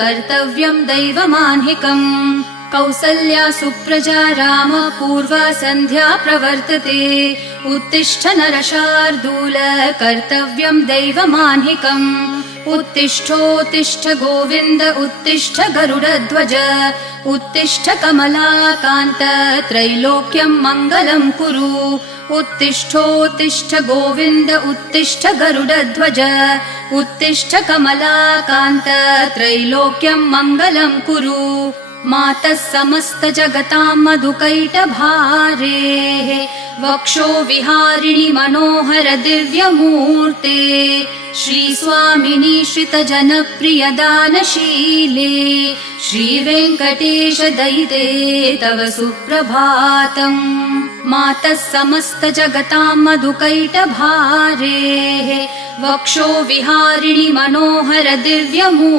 कर्तव्यं दैवमान्हिकम् कौसल्या सुप्रजा राम पूर्वा सन्ध्या प्रवर्तते उत्तिष्ठ नरशार्दूल कर्तव्यं दैवमान्हिकम् उत्तिष्ठोत्तिष्ठ गोविन्द उत्तिष्ठ गरुडध्वज उत्तिष्ठ कमलाकान्त त्रैलोक्यं मङ्गलं कुरु उत्तिष्ठोत्तिष्ठ गोविन्द उत्तिष्ठ गरुडध्वज उत्तिष्ठ कमलाकान्त त्रैलोक्यं मङ्गलं कुरु मातः समस्त जगतां मधुकैटभारेः वक्षो विहारिणि मनोहर दिव्यमूर्ते श्रीस्वामिनि श्रितजनप्रिय दानशीले श्रीवेङ्कटेश दयिते तव सुप्रभातम् मातः समस्त जगतां मधुकैटभारेः वक्षो विहारिणि मनोहर दिव्यमूर्ते